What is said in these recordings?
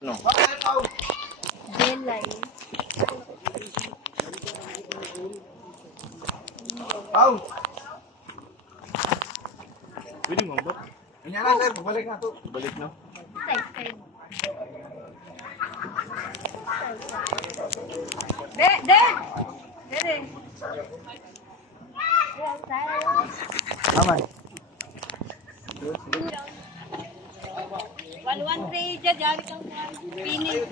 No. Delay. Pau. Pwede mo ba? Kanya na, sir. Balik na to. Balik na. De! Aman. 113 dyan, dyan kang pinin.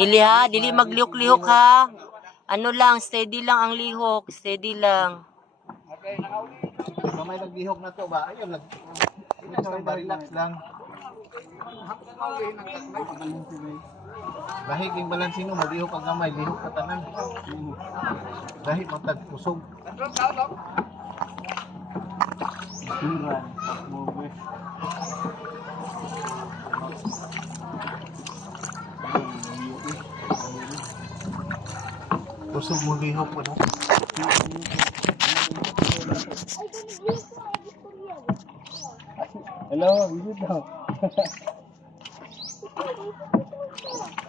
Dili ha, dili maglihok-lihok ha. Ano lang, steady lang ang lihok, steady lang. Kamay naglihok na to ba? Ayun, relax lang. Dahil yung balansino, maglihok ang kamay, lihok ka tanan. Dahil matag kusog. Duran, movie. Kusog mo lihok mo no? Hello, video daw.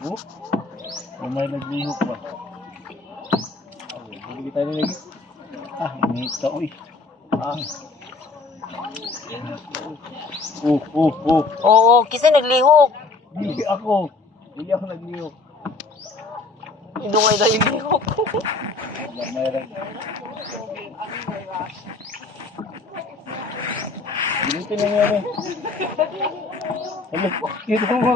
Oh, may naglihok ba? Hindi kita na lagi. Init ka, uy. Oo, kisa naglihok. Hindi ako. Hindi ako naglihok. Idungay na yung lihok. Mayroon. Ginito na nga rin. Hello, dito mo.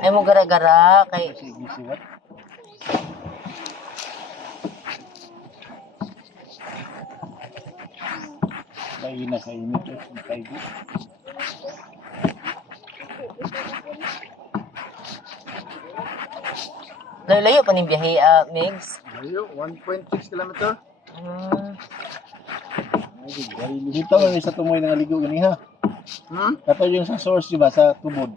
Ay mo gara-gara kay Sige, siwat. Lagi na sa init. Kaigi. layo pa ning biyahe, Migs. Layo, 1.6 kilometer. Dito man sa tumoy ng aligo ganiha. Kato yung sa source diba sa tubod.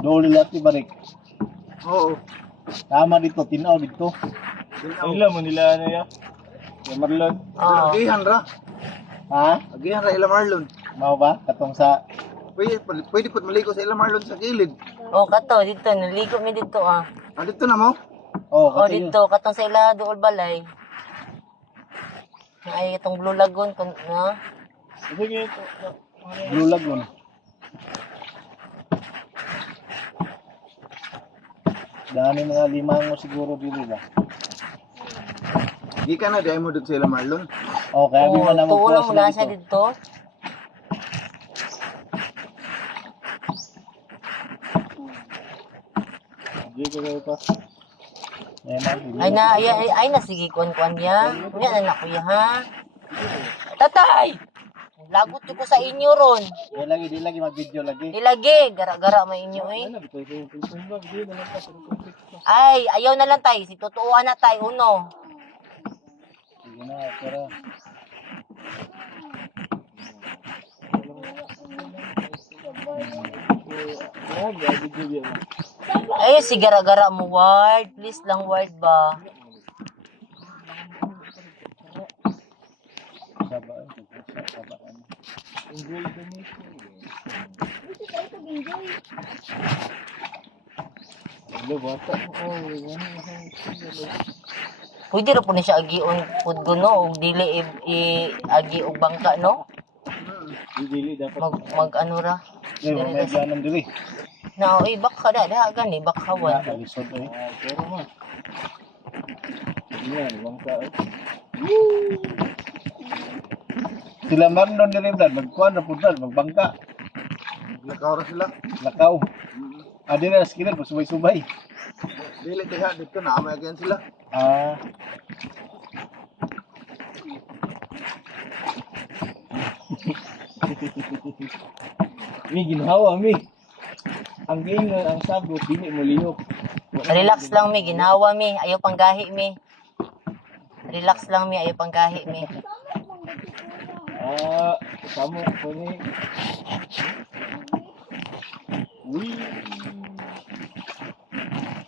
Dole lati barik. Oo. Tama dito, tinaw dito. Ila mo nila ano ya? Ya Marlon. Agihan ra. Ha? Agihan ra ila Marlon. Mao ba? Katong sa Pwede po maligo sa ila Marlon sa kilid. Oh, kato dito naligo mi dito ah. Dito na mo? Oh, kato yun. dito katong sa ila duol balay. Ay itong Blue Lagoon kun na. Sige ito. Blue Lagoon. Dami mga limango siguro dito ba? Di ka na di mo dito sa ila Marlon. Oh, kaya Oh, na mo tuwa lang mula siya dito. Di ka ito. Ay na sige kuan ya. Kunya na kuya ha. Tatay. Lagot ko sa inyo ron. Di lagi mag-video lagi. Ilagi gara-gara may inyo eh. Ay, ayaw na lang tay. Si tutuuan na tay uno. Sige na, pero Ay, si gara-gara mo ward. Please lang ward ba. sabaan. Enjoy the mission. Hello, bata. Pwede ra po ni siya agion pud guno og dili agi og bangka no. Dili dapat. Mag ano ra. May ganun dili. Na oy baka da gani bakawan. Lisod eh. Pero ma. Yan, bangka. Sila Marlon dili brad, magkuan ra pud brad, magbangka. Lakaw ra sila. Lakaw. Adi na skillet subay-subay. Dili diha dito na amay again sila. Ah. Mi ginhawa mi. Ang gingon ang sabot dili mo lihok. Relax lang mi ginawa mi, ayaw panggahi mi. Relax lang mi, ayaw panggahi mi. Kamu ko ni. Uy.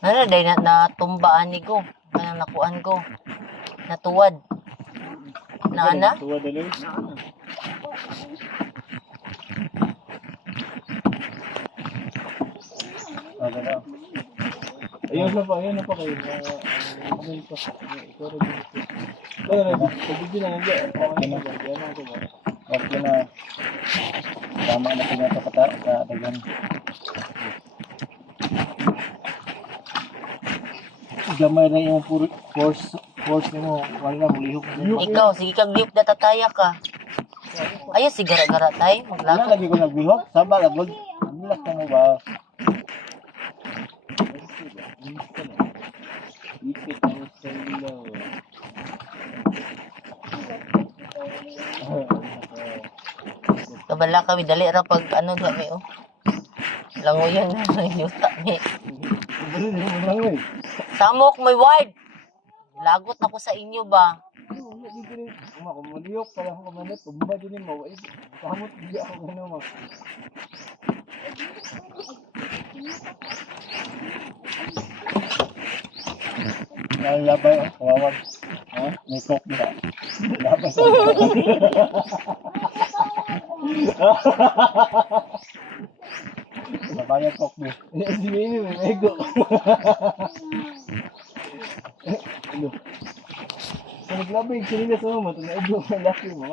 Ano day na tumbaan ni ko. ang nakuan ko. Natuwad. Na ana? Tuwa daloy. Ano na? Ayun na pa kayo. Ano ito? Ito rin. Kaya na, pag-ibig na nandiyan. Okay na ba? Yan ang ito ba? Okay na. Tama na pinapakata sa dagan. Gamay na yung force mo. Wala na, mulihok na. Ikaw, sige kag liuk na tataya ka. Ayo si gara-gara tay, Wala maglakad. lagi ko naglihok. Saba lagod. Nilak na mo ba? Ipit ang sarili. Kabala kami dali ra pag ano diha mi oh. Langoyan na yuta mi. Ano din mo lang eh. Samok may wide. Lagot ako sa inyo ba? Kumaliyok pala ako kumalit. Tumba din mo. Kamot hindi ako gano'n mo. Nalabay ang kawawan. Ha? May coke na. Labay sa Labay ang coke na. Si Mimi may mego. Ano? Sa naglabay, sinila sa mga ito na ego. Laki mo.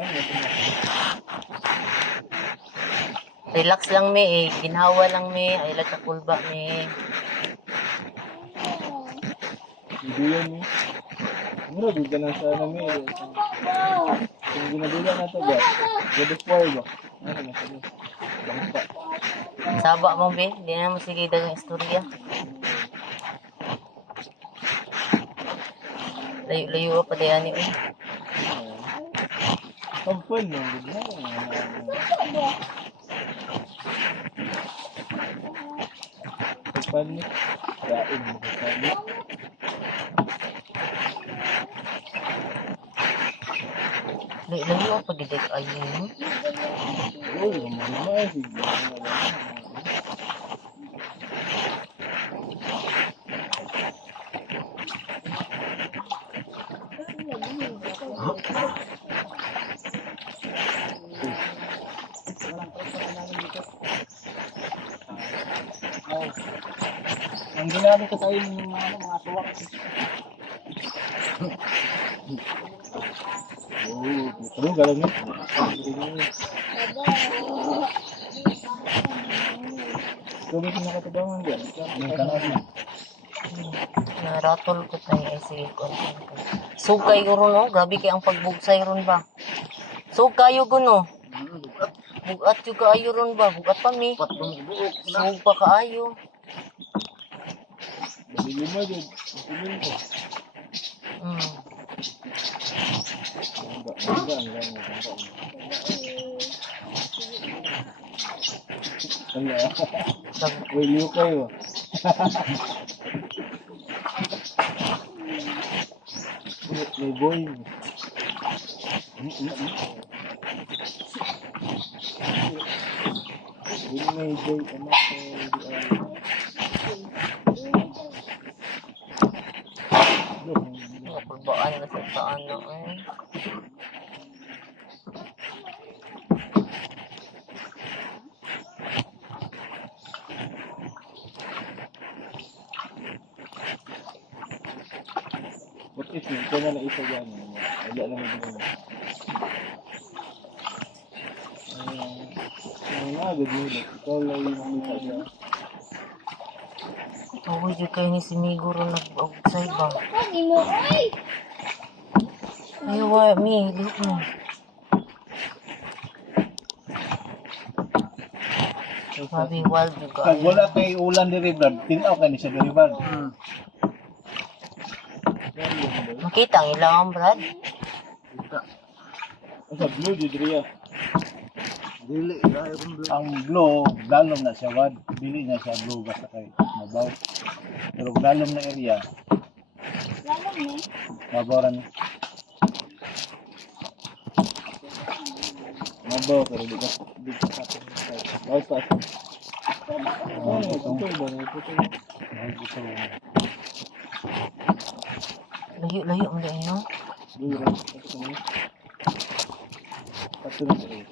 Relax lang mi eh. Ginhawa lang mi. Ay lang kulba mi. Hindi yan eh. Mura, duga na sa namin. Kung ginadula na ito ba? God of War ba? Ano na sabi? Bangka. Saba mo be. Hindi na mo sige dagang istorya. Layo-layo pa diyan ni. Kampal no? Kampal ni? Kain mo. Kampal ni? Layo pa gidik ayun. Oh, mamay. Ang ginagawa ko tayo ng mga suwak. Oh, ano galang ni? Kung ito nakatabangan dyan. May kanal. Naratol ko tayo ay sige ko. Sugay ko ron oh. Grabe kay ang pagbugsay ron ba. Sugay ko no. Bugat yung kaayo ron ba. Bugat pa mi. Sug pa kaayo. Dali lima dyan. Tingin ko. Bangga, ang lang. Bangga. Will you kayo? May boy. May boy. Napulbaan na sa taan no eh. What if yun? Kaya na isa dyan. Wala lang yung gano'n. Ang agad nila. Ikaw lang yung makita dyan. Uy, di kayo ni Siniguro nag-outside ba? Ay, wa, mi, look mo. Mabi, wild juga. Pag wala kay ulan diri Brad, tinaw ka ni siya diri Brad. Makita ang ilang Brad. Ang sa blue, Judria. Ang blue, galom na siya wad. Dili na siya blue basta kay mabaw. Pero galom na area, mabaw ni. Mabaw, pero di ka. Di ka sa atin. Tapos taas. Ay, putol ba? Putol. Ay, gusto mo. Layo mo din, no? Duro. Ito kami. Patulog ko rin.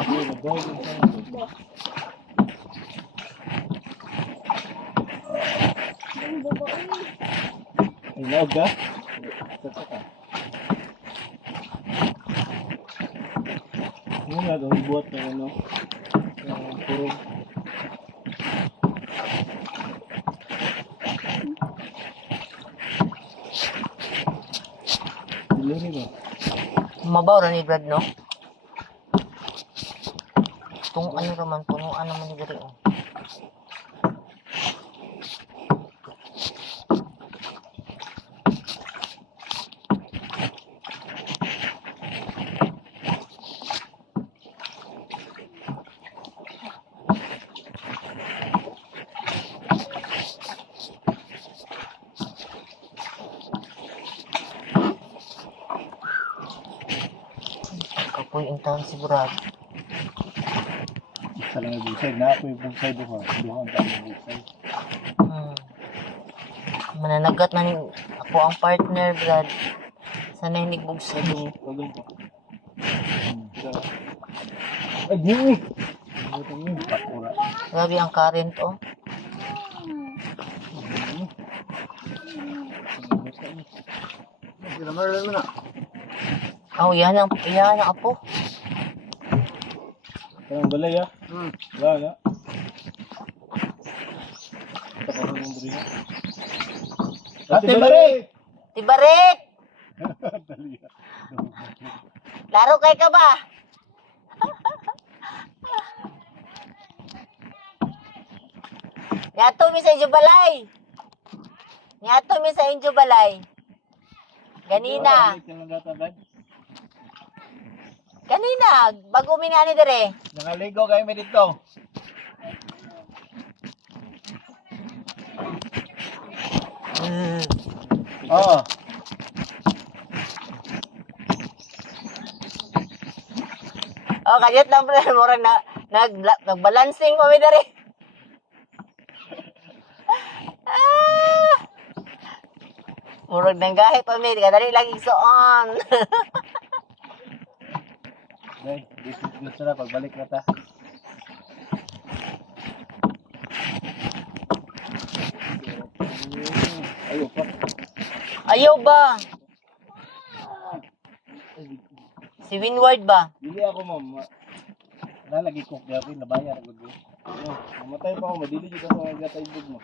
Duro, nagawin din sa mga. Ay, naog ka? Saka ka. Ano nga daw, buhat na ano? Purong. Dili ba? Mabaw ra ni Brad, no? Itong ano raman, punuan naman ni Dere, oh. Kapoy ang taon si Brad. Isa lang yung bugsay. Na ako yung bugsay doon. Doon ang dami bugsay. Mananagat na ni ako ang partner, Brad. Sana hindi bugsay. Wagong po. Ay, di! Pakura. Grabe ang current, oh. Pinamalan mo na. Oh, yan ang apo. Parang balay ah. Wala na. Ito pa rin yung buri. Ate Marie! Tibarik! Laro kay ka ba? Nyato mi sa inyo balay. Nyato mi sa inyo balay. Ganina. Kanina, bago minani dire. Nakaligo kayo may dito. Oo. Oh, kayat lang pre, murag nagbalancing pa mi dire. Murag nanggahi pa mi, kadali lang igsuon. Day, dito na pagbalik na ta. Ayaw pa. Ayaw ba? Si Winward ba? Dili ako ma'am. Nalagi ko gabi na bayar gud. Mamatay pa ako. Madili dito sa mga gatay bug mo.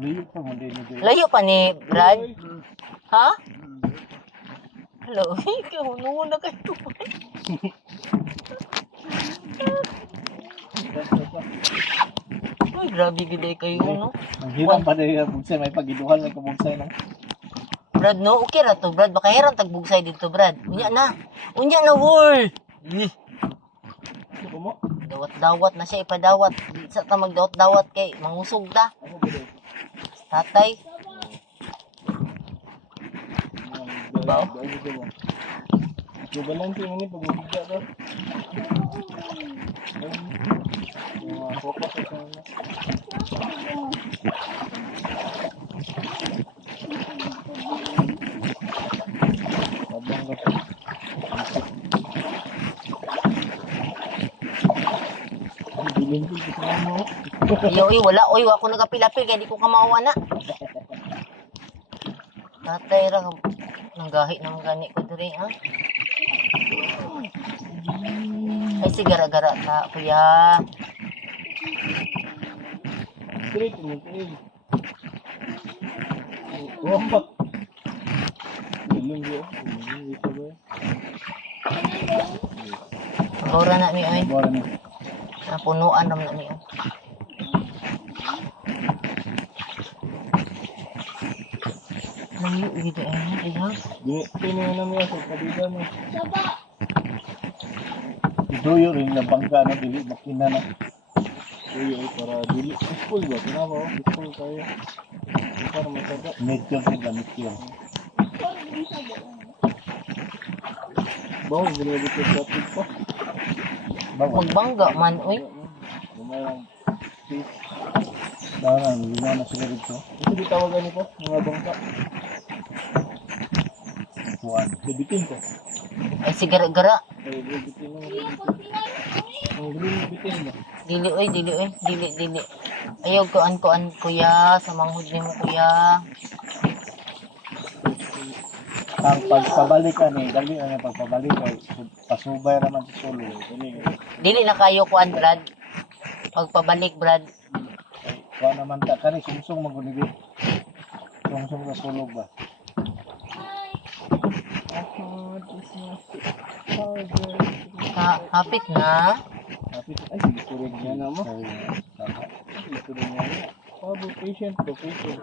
Layo pa mo din ni. Layo pa ni Brad? Ha? Hello, ikaw, nungo na kayo. Ay, grabe gila kayo, no? Ang hirap pa din yung bugsay. May pagiduhan may kabugsay na. Brad, no? Okay ra to, Brad. Baka heran tagbugsay dito, Brad. Unya na. Unya na, wol. Ako mo? Dawat-dawat na siya, ipadawat. Sa ta magdawat-dawat kay mangusog ta. Ako ba din? Tatay. Bawa. Balance yung ini pag magbiga ka. Yung focus sa mga. Abang ka. Bilin ko sa mo. Uy, wala. Uy, ako nagapilapil kaya di ko kamawa na. Tatay ra. Nanggahi ng gani ko diri, ha? Ay, si gara-gara ta, kuya. Straight mo, straight. Wampak. Bilin ko. Ito ba? Bora na mi, oy. Bora na. Napunuan naman na mi, oy. Layo, gitu, ha? Tingnan namin yan sa kabila mo. Iduyo rin yung bangka na dili makina na. Uy, para dili. School ba? Tinama ko. School tayo. Para masada. Medyo sila medyo. Bawa, ginagawa ko sa traffic pa. Bawal. Magbangga man, oy. Lumayang face. Parang, lima na sila dito. Kasi di tawagan nito, mga bangka. Kuhan. Bibitin ko. Ay, sigara-gara. Ay, bibitin mo. Ang green bibitin mo. Dili, oy, dili, oy. Dili, dili. Ayaw, kuan, kuya. Sa manghud mo, kuya. Ang pagpabalik ani, dali ang pagpabalik ay pasubay raman sa sulo. Dili na kayo kuan, Brad. Pagpabalik, Brad. Kuha naman ta kani sungsong maguligi. Sungsong sa sulog ba? Hapit na. Kapit, ay, gusto rin niya na mo. Ay, tama. Gusto rin niya na. Pabo, patient ko, patient.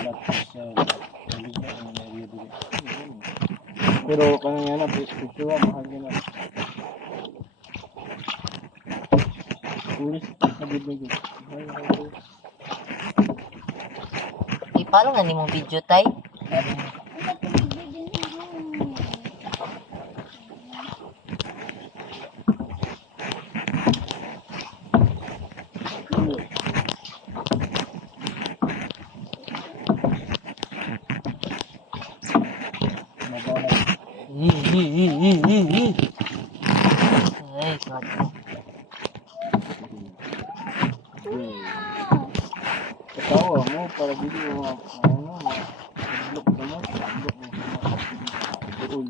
Tapos sulig na ang naiibig. Pero kanina na, picture mahal ka na. Tulis, sabid na dito. Ipalo nga ni mong video, tay. Mabaw na. Ay, God. Katawa mo, para dito mo, ano, block ka mo, block mo. Uul.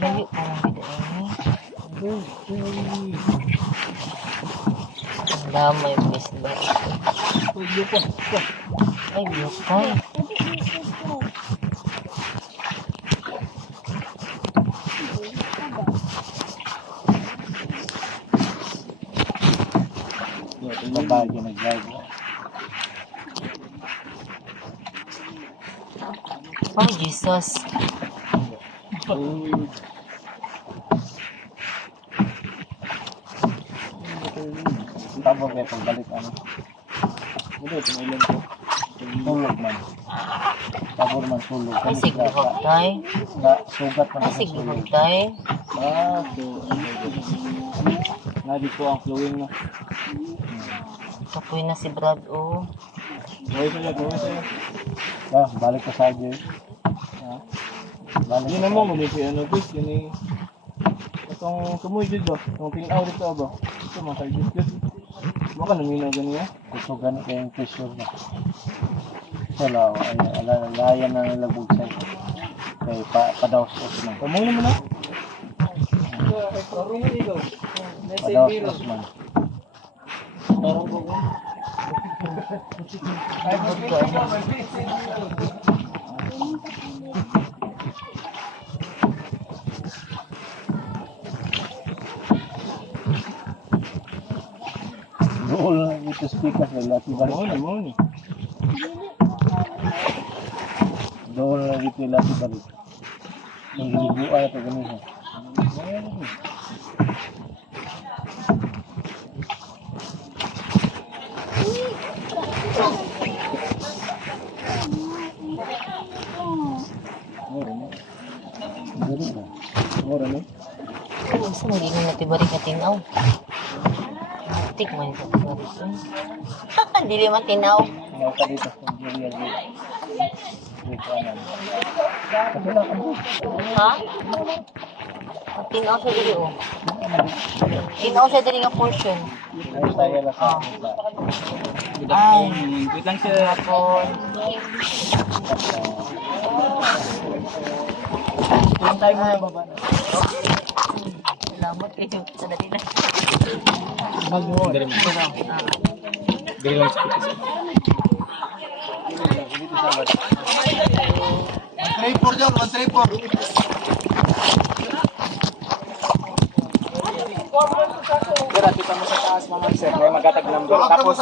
Layo pa lang dito, Ang damay, miss ba? Uul pa. Ay, bukay. Babae yung nag-drive. Oh, Jesus. Uul. Tabog kayo pagbalik ano. Hindi, tumailan ko. Sulog man. Tabog man sulog. Ay, sigluhag, tay. Sugat man Ay, sa sigluhag, sulog. tay. Ah, so, nadito ang flowing na. Kapoy na si Brad, oh. Gawin sa'yo, gawin sa'yo. Balik ko sa akin. Ha? Balik Yun na mo, malipi ano, guys, yun eh. Itong tumoy dito ba? Itong tinaw dito ba? Ito, mga kaldis dito. Baka naminaw ganyan. Gusto ganun kayong pressure na. Wala, alayan na nila bugsay. Kaya padaos-os na. Kamong naman na. Parang na dito. Padaos-os man. Parang ko. Doon lang dito speakers may lati balik. Mo ni. Doon lang dito yung lati balik. Yung hiliguan ito ganito. Mura na. Ganun na. Mura na. Kasi hindi na natibari ka tinaw. Tik man ito. Hindi naman tinaw. Ngaw ka dito sa Julia dito. Dito anan. Kasi lang ako. Ha? Tinaw siya dili, oh. Tinaw siya dili nga portion. Ay, saya lang sa akin. Ay, Wait lang siya. hapon. Ilang tayo mo na baba na. Salamat kayo. Sa dali na. Mag-mo. Dari mo. Dari lang sa kitis. Tripod dyan, 134. Sir, kita mo sa taas mamang sir. May magatag number. Tapos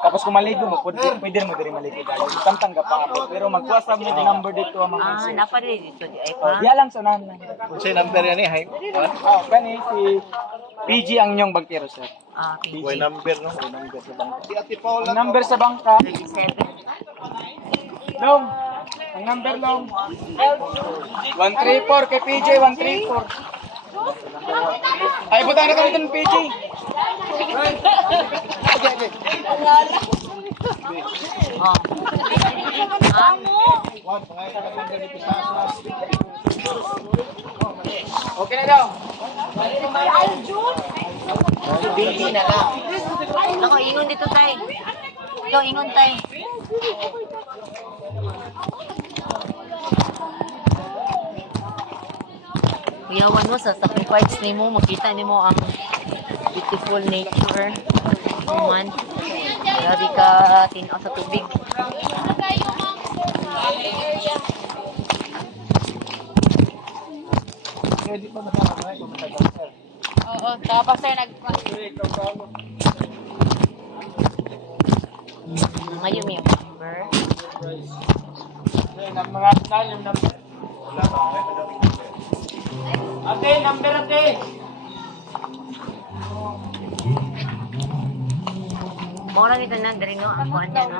tapos kung maligo mo, pwede mo diri maligo tayo. Tantang ka pa ako. Pero magkuwasa mo yung number dito mamang Ah, sir. napari dito di ay pa. Diya lang sa nanan. Kung sa'yo number yan eh, hi. Oh, kani si PG ang nyong bagtero sir. Ah, PG. May number, no? Ang number sa bangka. Si Ate Paula. Ang number sa bangka. 7. Long. Ang number long. 134 kay PJ 134. Ay, butang na kami ng PJ. Oh. Ha? Okay na daw. Hindi na lang. Nako, ingon dito tay. Yo, ingon tay. Kuyawan mo sa sacrifice ni mo, makita ni mo ang beautiful nature. Man, grabe ka tinaw sa tubig. Pwede pa matama kung matagal sir. Oo, tapos sir, Ngayon may number. Mga yung number. Ate, number ate. Mura nito na diri no, ang kuan niya no.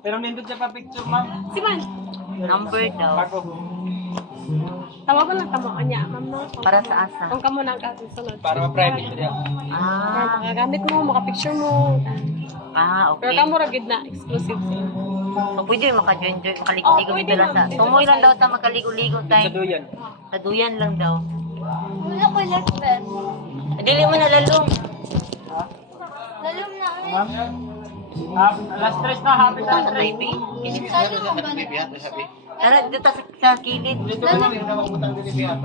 Pero nindot siya pa picture, ma'am. si Man, Number daw Bago. tawa ko lang tamo niya, ma'am no. para sa asa. Kung kamo nang kasunod. Para ma-private siya. Para Ah, makagamit mo, makapicture mo. Pero okay. kamo ra gid na exclusive sa'yo. So, pwede maka-join-join, makaligo-ligo Oh, pwede dito lang lang. sa. Tumoy lang daw ta makaligo-ligo Sa tayo. duyan. Sa duyan lang daw. Wala ko last friend. Dili mo na lalong. Lalum na. Ma'am? Last stress na, happy last stress. Baby. Salo mo ba na? Bibihat na sabi. Tara, dito sa kilid. Dili mo na mabutang dili bihat.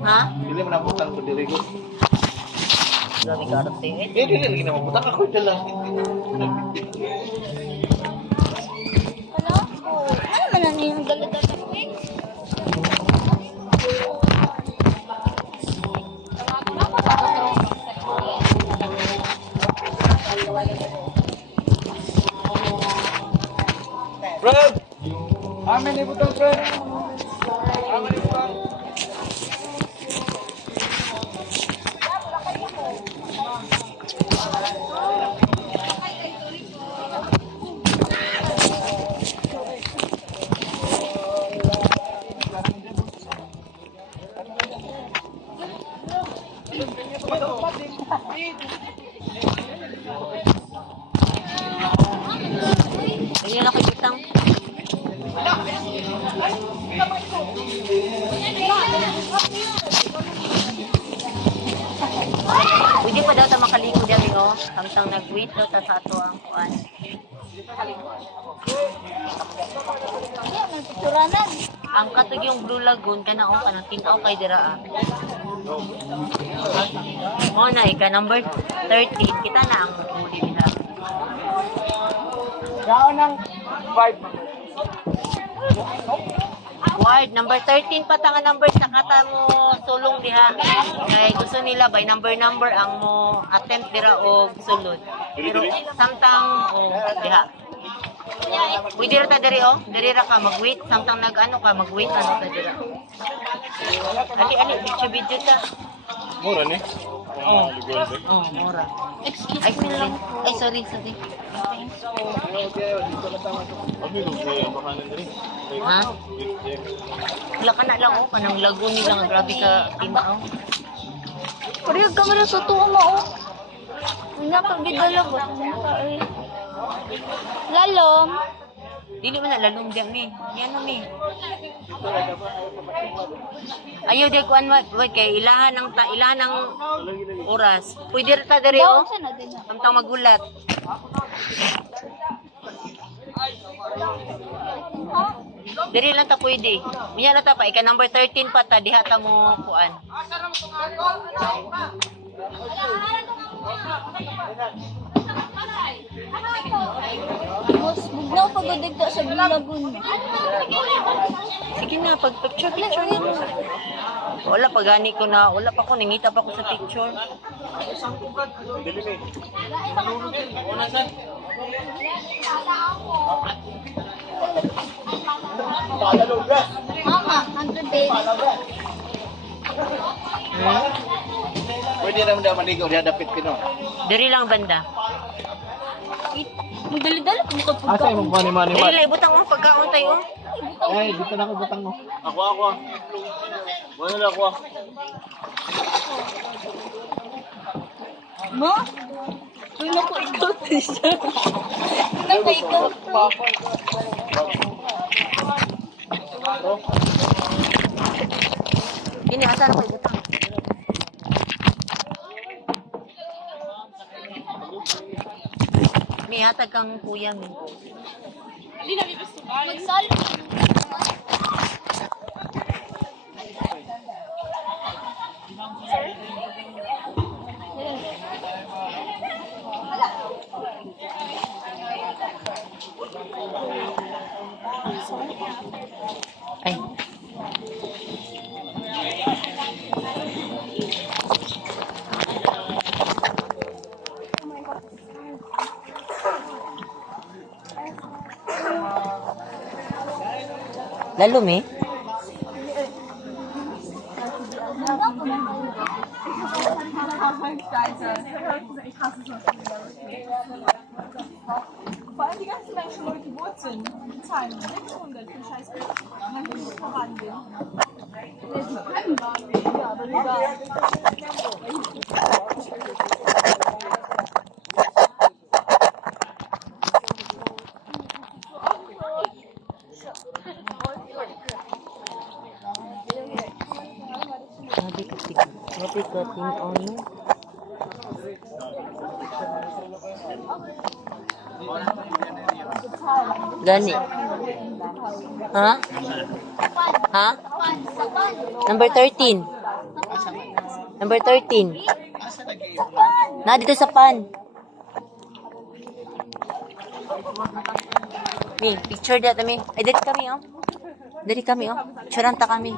Ha? Dili mo na butang ko dili ko. Grabe ka arap tayo eh. Dili lagi na mabutang ako dala. Wala ko. Ano man ang yung dala-dala ko eh? Fred! Amin ni butang, Fred. Amin ni butang. Ayun ako bitang. Pwede pa daw ta makaligo dyan oh. Samtang nag-wait daw ta sa ato ang kuan. Nagpicturanan. Ang katog yung Blue Lagoon kana ang kanang tinaw kay dira. Mo na ika number 13 kita na ang muli nila. Gao ng 5. Ward number 13 pa ta nga number sa kata mo sulong diha. Kay gusto nila by number ang mo attempt dira og sulod. Pero samtang diha. Pwede ra ta diri oh. Diri ra ka mag-wait samtang nag-ano ka mag-wait ano ta dira. Ali video ta. Mura ni. Oh, mura. Excuse Ay, me lang. ay sorry. Ha? Wala ka na lang oh, kanang lagoon nila nga grabe ka tinaw. Parehag ka mo na sa tuwa mo oh. Nga pag gidala ba? Lalom. Dili man na lalong diyan ni. Yan ni. Ayaw di kuan wag kay ilahan ng oras. Pwede ra ta diri oh. Samtang magulat. Diri lang ta pwede. Unya na ta pa ika number 13 pa ta diha ta mo kuan. Mas bugnaw pag sa Lagoon. Sige na pag picture mo. Wala pa gani ko na, wala pa ko nangita pa ko sa picture. Mama, 100 days. Pwede ra man daw maligo diha dapit kino. Diri lang banda. Magdali-dali kung ito po. Asa imong kuan ni man? Diri lang ibutang mo pagkaon tayo. Eh, dito na ko butang mo. Ako. Wala na ako. Mo? Uy, naku, ikaw din siya. Naku, ikaw. Ini, asa na kayo butang? May hatag kang kuya, mi. Magsalo. Ay. Lalo, mi? Vor allem die ganzen Menschen, Leute, die Wurzeln, die zahlen 600 für scheiß und dann können wir vorangehen. Ja, aber lieber. Sabi ka ano? Gani. Ha? Ha? Number 13. Number 13. Na dito sa pan. Mi, picture dito mi. Ay, dito kami, oh. Dito kami, oh. Picturean ta kami.